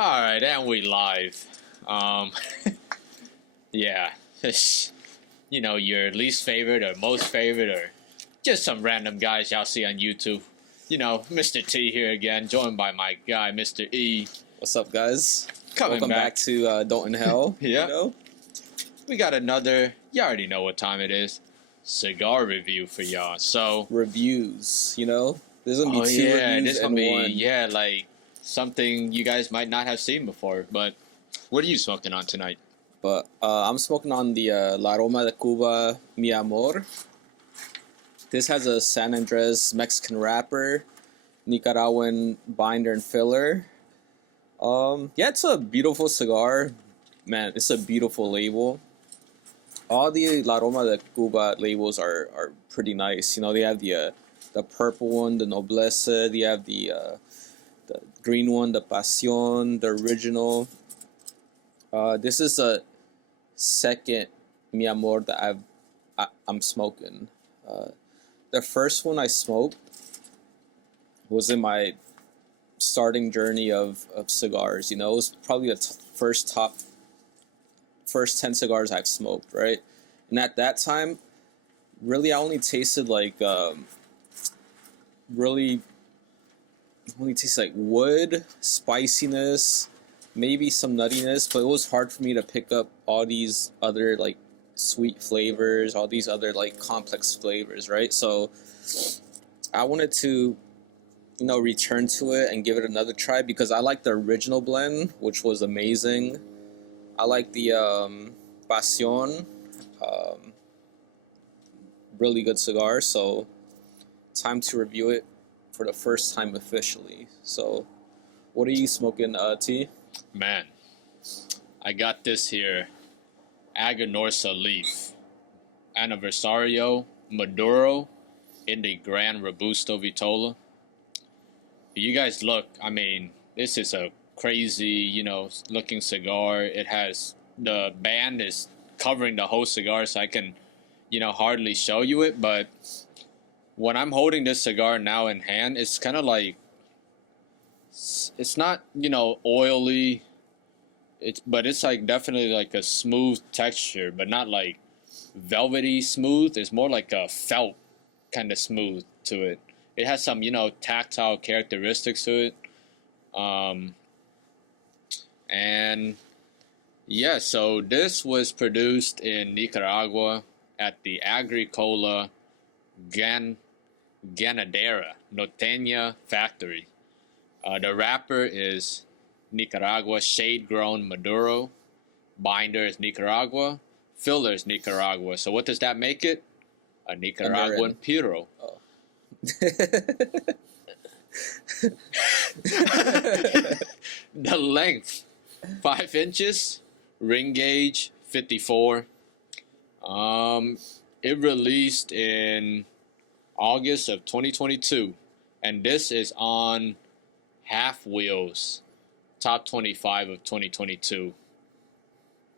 All right, and we live. Yeah, your least favorite or most favorite or just some random guys y'all see on YouTube. Mr. T here again, joined by my guy, Mr. E. What's up, guys? Welcome back to Don't in Hell. Yeah. We got another, you already know what time it is, cigar review for y'all. So reviews, there's gonna be two reviews this gonna be one. like something you guys might not have seen before. But what are you smoking on tonight? But I'm smoking on the La Aroma de Cuba Mi Amor. This has a San Andres Mexican wrapper, Nicaraguan binder and filler. It's a beautiful cigar. Man, it's a beautiful label. All the La Aroma de Cuba labels are pretty nice. They have the purple one, the Noblesse. They have the green one, the Pasión, the original. This is the second Mi Amor that I'm smoking. The first one I smoked was in my starting journey of cigars. It was probably the first 10 cigars I've smoked, right? And at that time, really, I only tasted like wood, spiciness, maybe some nuttiness, but it was hard for me to pick up all these other like sweet flavors, all these other like complex flavors, right? So I wanted to return to it and give it another try because I like the original blend, which was amazing. I like the Pasión, really good cigar, so time to review it for the first time officially. So what are you smoking, T? Man, I got this here, Aganorsa leaf, Aniversario Maduro in the Gran Robusto Vitola. You guys look, this is a crazy, looking cigar. It has, the band is covering the whole cigar, so I can, hardly show you it, but when I'm holding this cigar now in hand, it's kind of like, it's not, oily, but it's like definitely like a smooth texture, but not like velvety smooth. It's more like a felt kind of smooth to it. It has some, tactile characteristics to it. And yeah, so this was produced in Nicaragua at the Agricola Ganadera Norteña factory. The wrapper is Nicaragua shade-grown Maduro. Binder is Nicaragua. Filler is Nicaragua. So what does that make it? A Nicaraguan Puro. Oh. The length 5 inches, ring gauge 54. It released in August of 2022, and this is on Half Wheels top 25 of 2022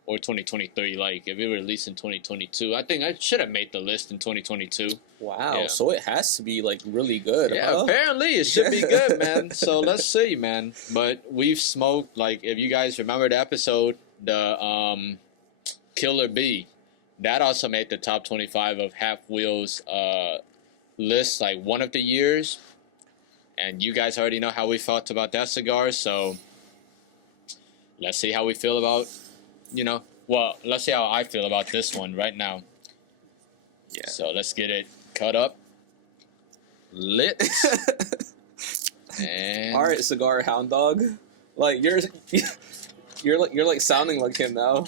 or 2023. Like if it released in 2022, I think I should have made the list in 2022. Wow, yeah. So it has to be like really good. Yeah, huh? Apparently it should be good, man. So let's see, man. But we've smoked, like, if you guys remember the episode, the Killer Bee, that also made the top 25 of Half Wheels list, like one of the years. And you guys already know how we felt about that cigar, so let's see how we feel about, let's see how I feel about this one right now. Yeah. So let's get it cut up, lit, and all right, cigar hound dog. Like you're like sounding like him now.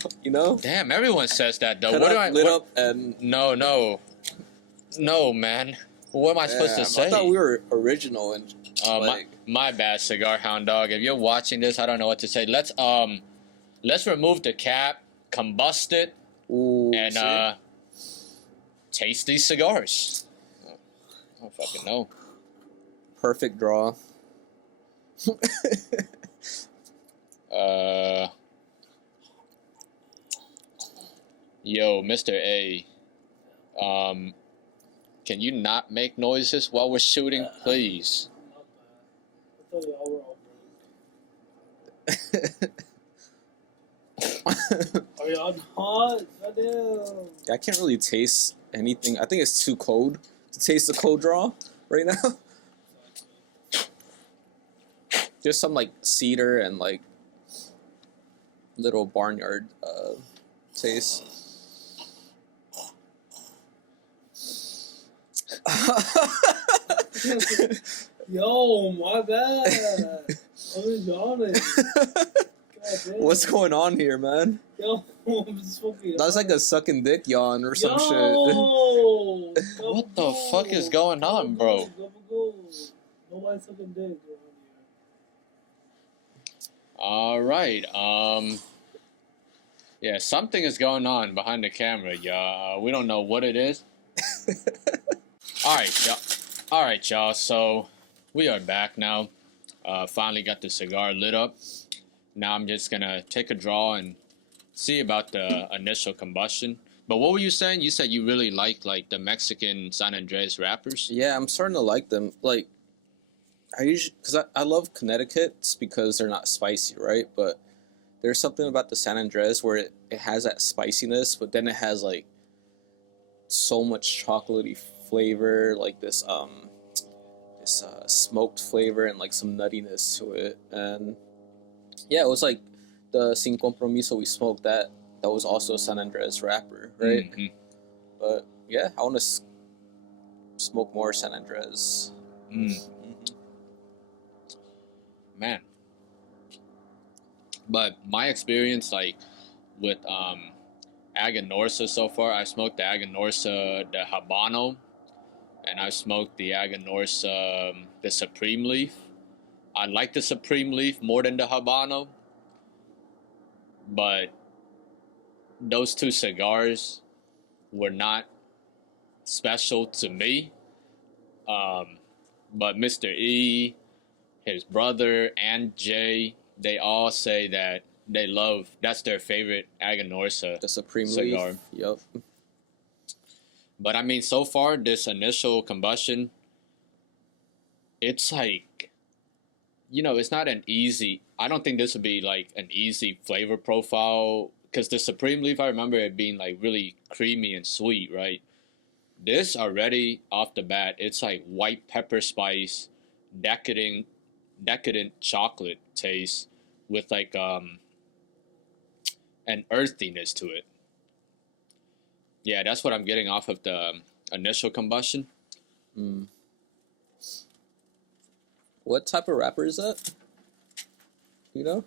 Damn, everyone says that though. Cut What up, do I? lit up and No, man. What am I supposed to say? I thought we were original and my bad, cigar hound dog. If you're watching this, I don't know what to say. Let's remove the cap, combust it, and taste these cigars. I don't fucking know. Perfect draw. Yo, Mr. A, can you not make noises while we're shooting, please? I thought y'all were all Are y'all hot? Goddamn. I can't really taste anything. I think it's too cold to taste the cold draw right now. There's some like cedar and like little barnyard taste. Yo, my bad. I was yawning. What's going on here, man? Yo, I'm smoking. That's like a sucking dick yawn or some shit. What the fuck is going on, bro? Nobody's sucking dick around here. All right. Yeah, something is going on behind the camera, y'all. We don't know what it is. All right, y'all. All right, y'all. So we are back now. Finally got the cigar lit up. Now I'm just gonna take a draw and see about the initial combustion. But what were you saying? You said you really like the Mexican San Andres wrappers. Yeah, I'm starting to like them. Like, I usually, because I love Connecticut's because they're not spicy, right? But there's something about the San Andres where it has that spiciness, but then it has like so much chocolatey flavor, like this smoked flavor and like some nuttiness to it. And yeah, it was like the Sin Compromiso we smoked that was also a San Andres wrapper, right? Mm-hmm. But yeah, I want to smoke more San Andres. Man. But my experience, like, with Aganorsa so far, I smoked the Aganorsa, the Habano, and I smoked the Aganorsa, the Supreme Leaf. I like the Supreme Leaf more than the Habano, but those two cigars were not special to me. But Mr. E, his brother, and Jay, they all say that that's their favorite Aganorsa The Supreme cigar. Leaf. Yep. But I mean, so far, this initial combustion, it's like, it's not an easy, I don't think this would be like an easy flavor profile, because the Supreme Leaf, I remember it being like really creamy and sweet, right? This already off the bat, it's like white pepper spice, decadent chocolate taste with like an earthiness to it. Yeah, that's what I'm getting off of the initial combustion. What type of wrapper is that? You know?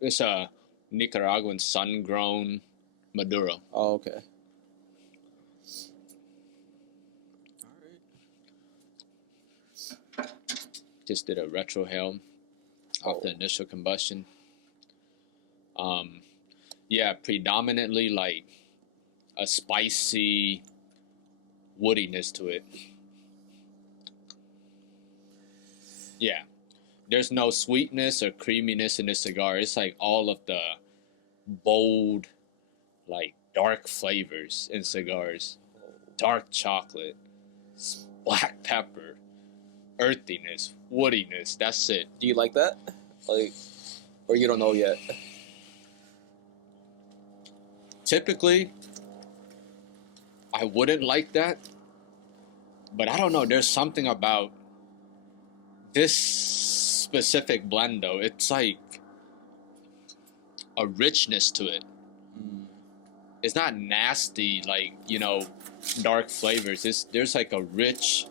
It's a Nicaraguan sun-grown Maduro. Oh, okay. Just did a retrohale off the initial combustion. Yeah, predominantly like a spicy woodiness to it. Yeah, there's no sweetness or creaminess in this cigar. It's like all of the bold, like dark flavors in cigars. Dark chocolate, black pepper, earthiness, woodiness. That's it. Do you like that? Like, or you don't know yet? Typically, I wouldn't like that, but I don't know. There's something about this specific blend, though. It's like a richness to it. It's not nasty, like, dark flavors. There's like a rich,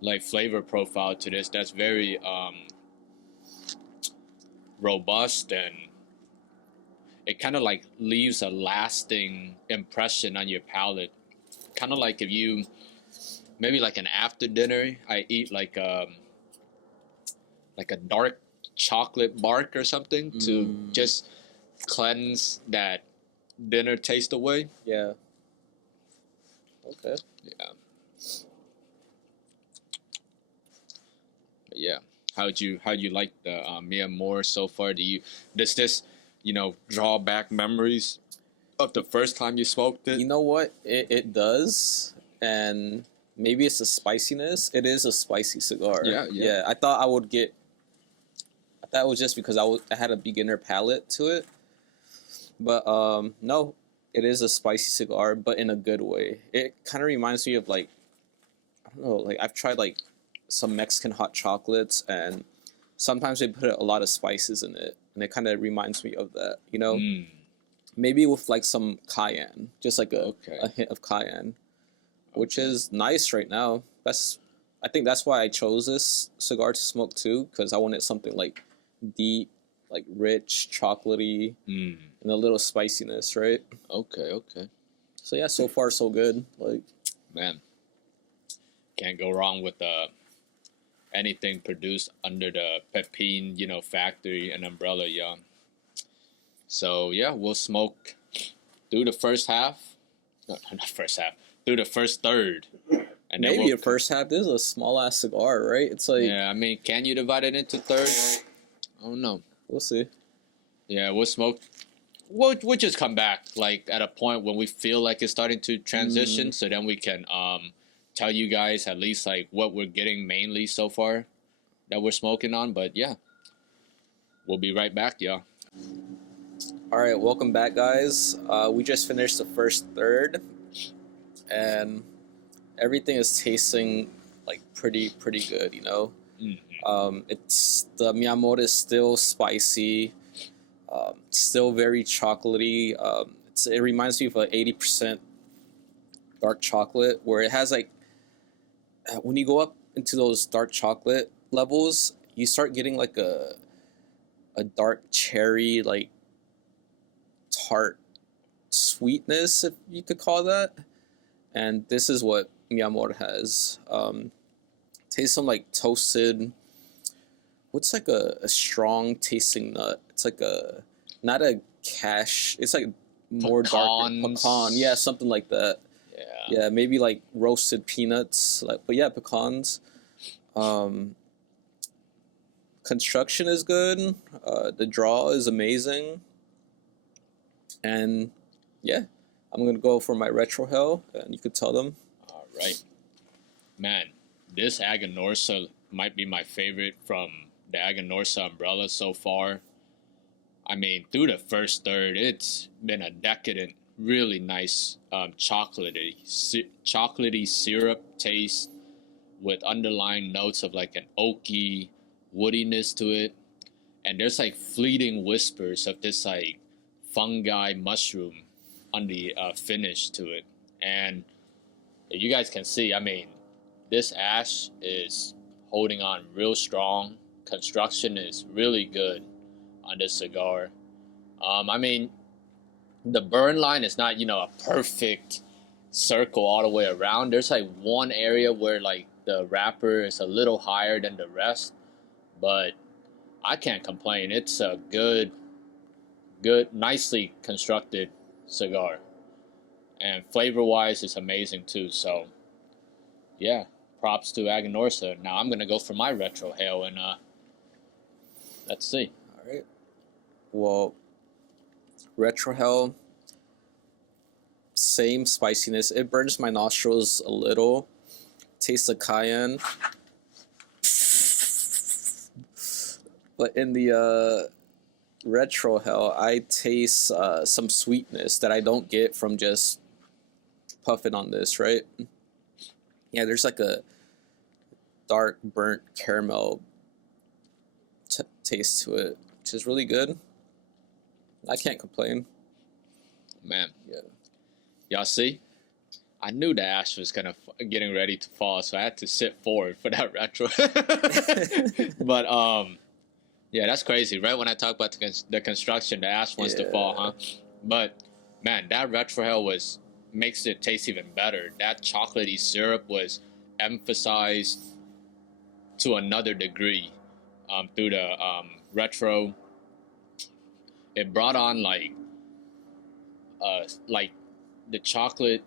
like, flavor profile to this that's very robust, and it kind of like leaves a lasting impression on your palate. Kind of like if you, maybe like an after dinner, I eat like a dark chocolate bark or something to just cleanse that dinner taste away. Yeah. Okay. Yeah. But yeah. How'd you like the Mia Moore so far? Does this draw back memories of the first time you smoked it? You know what? It does, and maybe it's the spiciness. It is a spicy cigar. Yeah. I thought it was just because I had a beginner palate to it, But no, it is a spicy cigar, but in a good way. It kind of reminds me of like, I don't know, like I've tried like some Mexican hot chocolates, and sometimes they put a lot of spices in it, and it kind of reminds me of that, you know? Mm, Maybe with like some cayenne, just like okay. a hint of cayenne, which Okay. is nice right now. I think that's why I chose this cigar to smoke too, because I wanted something like deep, like rich, chocolatey, Mm, and a little spiciness, right? okay. Okay. So yeah, so far so good. Like, Man, can't go wrong with anything produced under the Pepin, factory and umbrella, yeah. So yeah, we'll smoke through the first half. No, not first half. Through the first third, and then maybe we'll. your first half is a small ass cigar, right? It's like, Yeah, I mean, can you divide it into thirds? I don't know. we'll see. Yeah, we'll smoke. We'll just come back like at a point when we feel like it's starting to transition, so then we can tell you guys at least like what we're getting mainly so far that we're smoking on. But yeah, we'll be right back, y'all. All right, welcome back, guys. We just finished the first third, and everything is tasting like pretty good, you know. It's the Mi Amor is still spicy, still very chocolatey. It reminds me of an 80% dark chocolate, where it has like when you go up into those dark chocolate levels, you start getting like a dark cherry, like tart sweetness, if you could call that. And this is what Mi Amor has. Tastes some like toasted. What's like a strong tasting nut? It's like not a cash. It's like more darker Pecans. pecan. Yeah, something like that. Yeah. Yeah, maybe like roasted peanuts. Like, but yeah, pecans. Construction is good. The draw is amazing. And yeah, I'm gonna go for my retro hell, and you could tell them. All right, man. This Aganorsa might be my favorite from the Aganorsa umbrella so far. I mean, through the first third, it's been a decadent, really nice chocolatey syrup taste with underlying notes of like an oaky woodiness to it. And there's like fleeting whispers of this like fungi mushroom on the finish to it. And you guys can see, I mean, this ash is holding on real strong. Construction is really good on this cigar. I mean, the burn line is not, a perfect circle all the way around. There's like one area where like the wrapper is a little higher than the rest, but I can't complain. It's a good, nicely constructed cigar. And flavor-wise, it's amazing too. So, yeah, props to Aganorsa. Now I'm gonna go for my retro hail, and let's see. All right. Well, retro hell, same spiciness. It burns my nostrils a little. Taste the cayenne. But in the retro hell, I taste some sweetness that I don't get from just puffing on this, right? Yeah, there's like a dark burnt caramel taste to it, which is really good. I can't complain. Man, Yeah. y'all see? I knew the ash was getting ready to fall, so I had to sit forward for that retro. But yeah, that's crazy. Right when I talk about the construction, the ash wants to fall, huh? But man, that retro hell makes it taste even better. That chocolatey syrup was emphasized to another degree through the retro. It brought on like the chocolate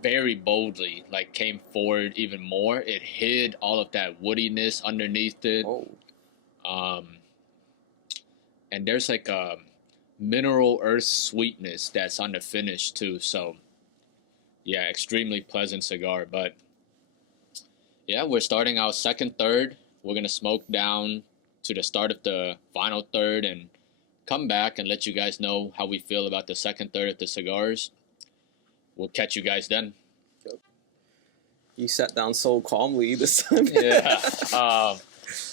very boldly, like came forward even more. It hid all of that woodiness underneath it. Oh. And there's like a mineral earth sweetness that's on the finish too. So yeah, extremely pleasant cigar. But yeah, we're starting our second third. We're gonna smoke down to the start of the final third and come back and let you guys know how we feel about the second third of the cigars. We'll catch you guys then. You sat down so calmly this time. Yeah.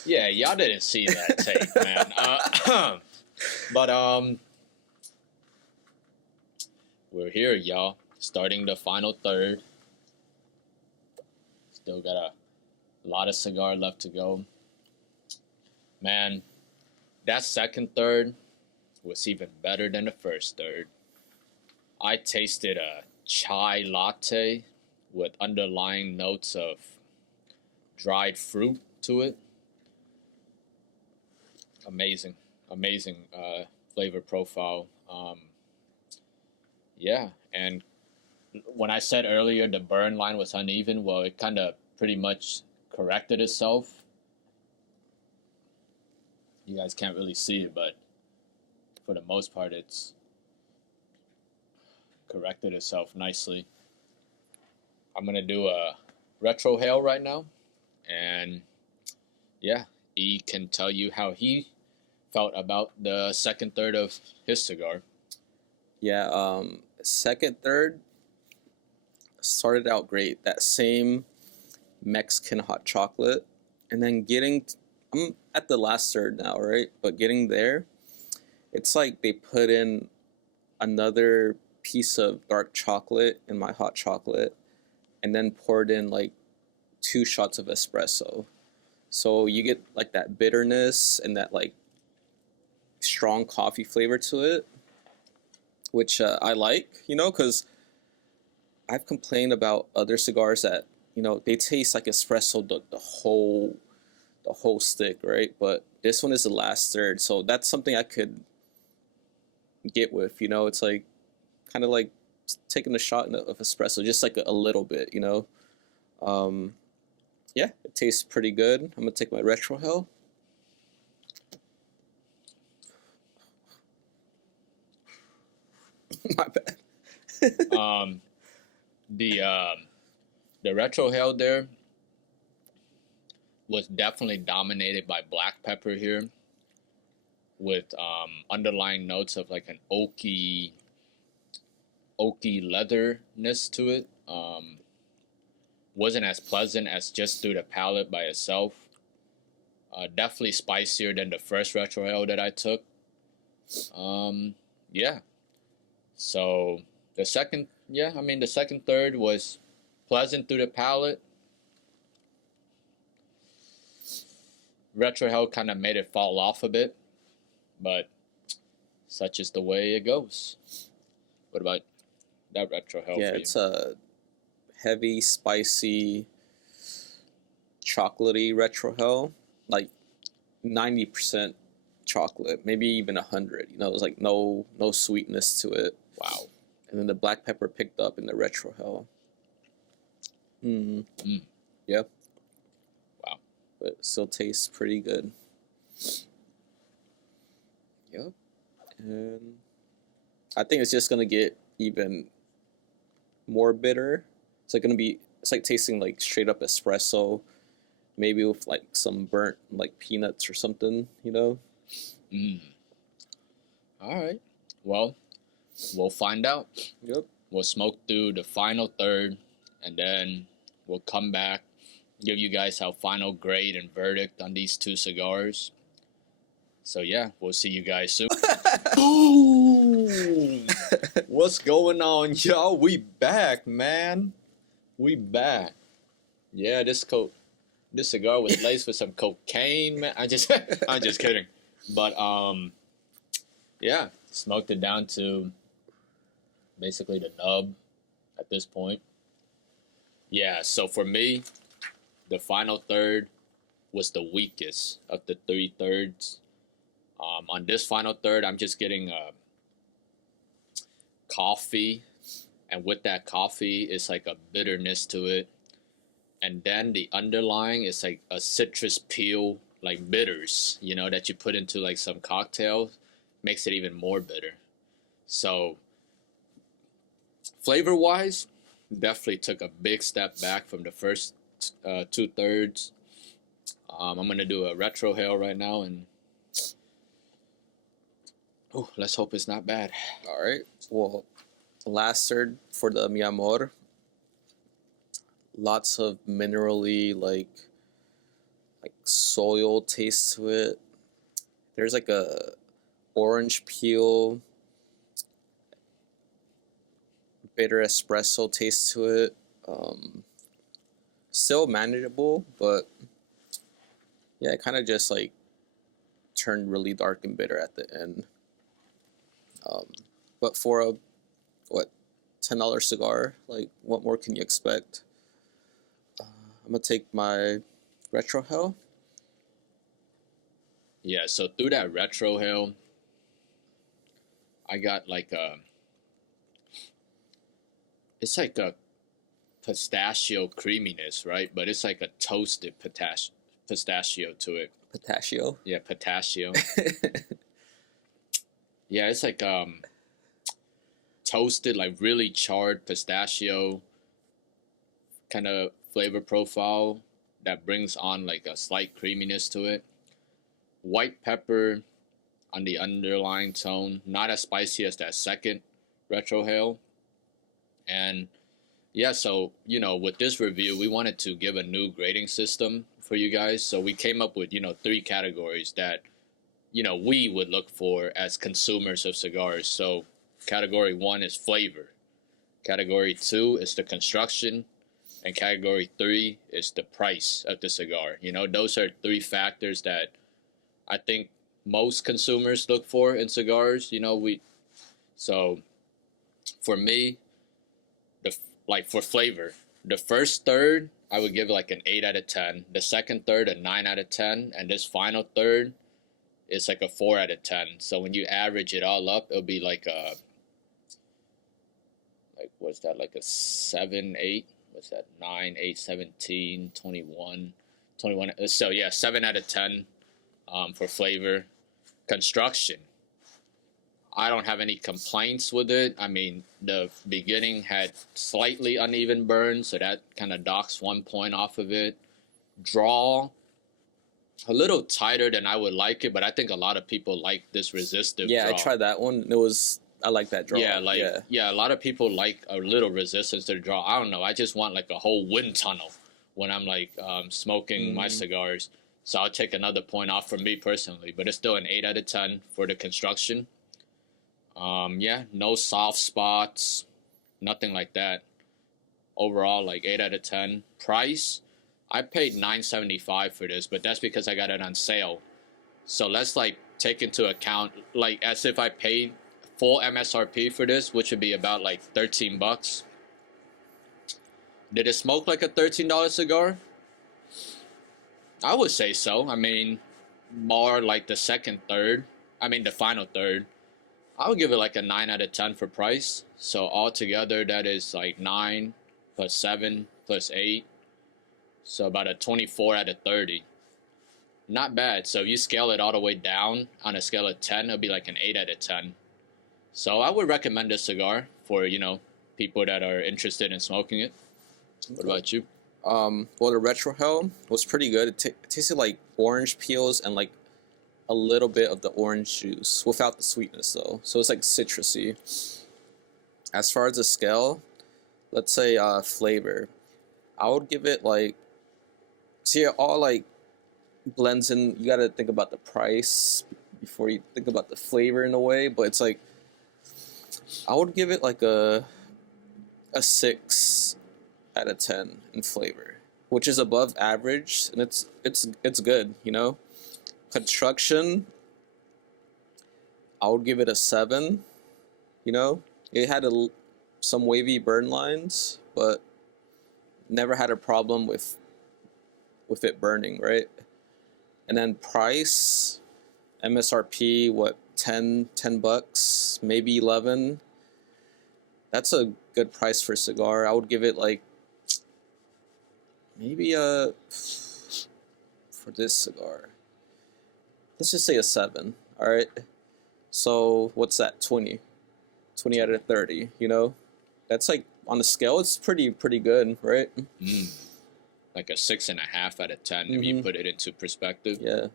Yeah, y'all didn't see that tape, man. But we're here, y'all. Starting the final third. Still got a lot of cigar left to go. Man, that second third was even better than the first third. I tasted a chai latte with underlying notes of dried fruit to it. Amazing flavor profile. Yeah, and when I said earlier the burn line was uneven, well, it kind of pretty much corrected itself. You guys can't really see it, but for the most part, it's corrected itself nicely. I'm gonna do a retro hail right now, and yeah, E can tell you how he felt about the second third of his cigar. Yeah, second third started out great. That same Mexican hot chocolate, and then I'm at the last third now, right? But getting there, it's like they put in another piece of dark chocolate in my hot chocolate, and then poured in like 2 shots of espresso. So you get like that bitterness and that like strong coffee flavor to it, which I like, because I've complained about other cigars that, they taste like espresso the whole stick, right? But this one is the last third, so that's something I could get with, it's like kind of like taking a shot of espresso, just like a little bit, yeah, it tastes pretty good. I'm gonna take my retro hell. My bad. The retro hail there was definitely dominated by black pepper here, with underlying notes of like an oaky leatherness to it. Wasn't as pleasant as just through the palate by itself. Definitely spicier than the first retro hail that I took. Yeah. So the second third was pleasant through the palate. Retro hail kind of made it fall off a bit, but such is the way it goes. What about that retro hail? Yeah, for you? It's a heavy, spicy, chocolatey retro hell, like 90% chocolate, maybe even 100. There's like no sweetness to it. Wow. And then the black pepper picked up in the retro hell. Yeah. Wow. But it still tastes pretty good. Yep. And I think it's just gonna get even more bitter. It's like tasting like straight up espresso, maybe with like some burnt like peanuts or something, All right. Well, we'll find out. Yep. We'll smoke through the final third, and then we'll come back, give you guys our final grade and verdict on these 2 cigars. So yeah, we'll see you guys soon. Boom! What's going on, y'all? We back, man. We back. Yeah, this cigar was laced with some cocaine, man. I'm just kidding. But yeah, smoked it down to basically the nub at this point. Yeah, so for me, the final third was the weakest of the 3 thirds. On this final third, I'm just getting coffee, and with that coffee, it's like a bitterness to it. And then the underlying is like a citrus peel, like bitters, that you put into like some cocktail, makes it even more bitter. So flavor-wise, definitely took a big step back from the first 2 thirds. I'm going to do a retro hail right now, and Oh, let's hope it's not bad. All right. Well, last third for the Mi Amor. Lots of minerally like soil taste to it. There's like a orange peel, bitter espresso taste to it. Still manageable, but yeah, it kind of just like turned really dark and bitter at the end. But for a what $10 cigar, like what more can you expect? I'm gonna take my retro hell. Yeah, so through that retro hill, I got like it's like a pistachio creaminess, right? But it's like a toasted pistachio to it. Pistachio. Yeah, pistachio. Yeah, it's like toasted, like really charred pistachio kind of flavor profile that brings on like a slight creaminess to it. White pepper on the underlying tone, not as spicy as that second retro hail. And yeah, so with this review, we wanted to give a new grading system for you guys. So we came up with 3 categories that we would look for as consumers of cigars. So category 1 is flavor, category 2 is the construction, and category 3 is the price of the cigar. Those are 3 factors that I think most consumers look for in cigars. So for me, for flavor, the first third I would give like an 8 out of 10. The second third a 9 out of 10, and this final third is like a 4 out of 10. So when you average it all up, it'll be like what's that, like a 7, 8? What's that? 9, 8, 17, 21. So yeah, 7 out of 10 for flavor. Construction, I don't have any complaints with it. I mean, the beginning had slightly uneven burn, so that kind of docks 1 point off of it. Draw, a little tighter than I would like it, but I think a lot of people like this resistive draw. I tried that one. I like that draw. Yeah, a lot of people like a little resistance to the draw. I don't know. I just want like a whole wind tunnel when I'm like smoking my cigars. So I'll take another point off for me personally, but it's still an 8 out of 10 for the construction. No soft spots, nothing like that. Overall, like 8 out of 10. Price, I paid $9.75 for this, but that's because I got it on sale. So let's like take into account like as if I paid full MSRP for this, which would be about like $13. Did it smoke like a $13 cigar? I would say so. I mean, more like the final third. I would give it like a 9 out of 10 for price. So altogether, that is like 9 plus 7 plus 8. So about a 24 out of 30. Not bad. So if you scale it all the way down on a scale of 10, it'll be like an 8 out of 10. So I would recommend this cigar for, people that are interested in smoking it. What about you? Well, the retro hell was pretty good. It tasted like orange peels and like a little bit of the orange juice without the sweetness though. So it's like citrusy. As far as the scale, let's say flavor, I would give it like, see, it all like blends in. You got to think about the price before you think about the flavor in a way, but it's like, I would give it like a 6 out of 10 in flavor, which is above average, and it's good, Construction, I would give it a 7. It had some wavy burn lines, but never had a problem with it burning, right? And then price, MSRP, what, $10, maybe 11. That's a good price for a cigar. I would give it like maybe for this cigar, let's just say a 7. All right. So what's that? 20 out of 30. That's like on the scale. It's pretty good, right? Like a 6.5 out of 10 if you put it into perspective. Yeah.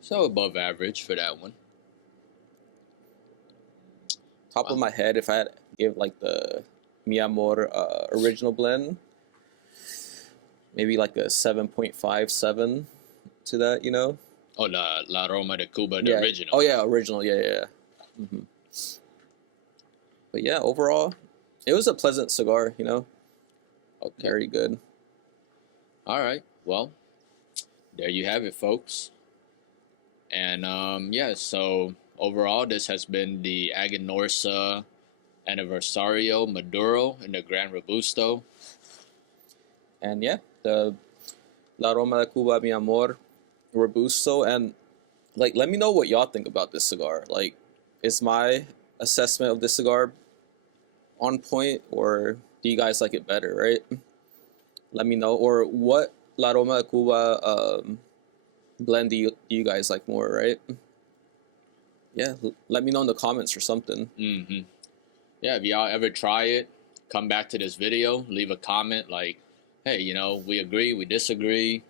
So above average for that one. Top Wow. of my head, if I had to give like the Mi Amor original blend, maybe like a 7.57 to that, you know? Oh, La Aroma de Cuba, the Yeah. original. Oh yeah, original. Yeah. Hmm. But yeah, overall, it was a pleasant cigar. You know, Okay. very good. All right. Well, there you have it, folks. And yeah, so overall, this has been the Aganorsa Aniversario Maduro and the Gran Robusto. And yeah, the La Aroma de Cuba Mi Amor Robusto. And like, let me know what y'all think about this cigar. Like, is my assessment of this cigar on point, or do you guys like it better? Right? Let me know. Or what La Aroma de Cuba blend do you guys like more? Right? Yeah, let me know in the comments or something. Mm-hmm. Yeah, if y'all ever try it, come back to this video, leave a comment like, hey, you know, we agree, we disagree.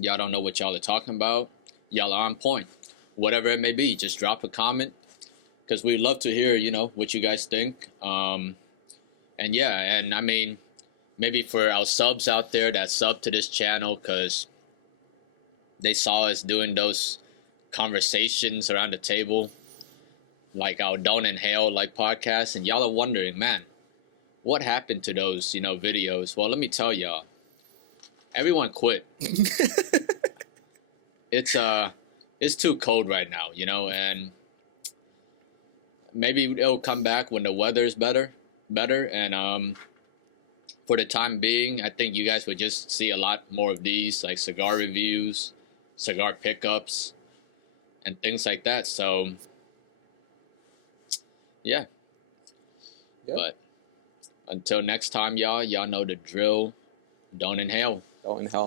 Y'all don't know what y'all are talking about. Y'all are on point. Whatever it may be, just drop a comment because we'd love to hear, you know, what you guys think. And yeah, and I mean, maybe for our subs out there that sub to this channel because they saw us doing those conversations around the table, like our Don't Inhale like podcast, and y'all are wondering, man, what happened to those, you know, videos? Well, let me tell y'all, everyone quit. It's too cold right now, you know, and maybe it'll come back when the weather's better, and for the time being, I think you guys would just see a lot more of these, like cigar reviews, cigar pickups, and things like that. So, yeah. Yep. But until next time, y'all know the drill. Don't inhale. Don't inhale.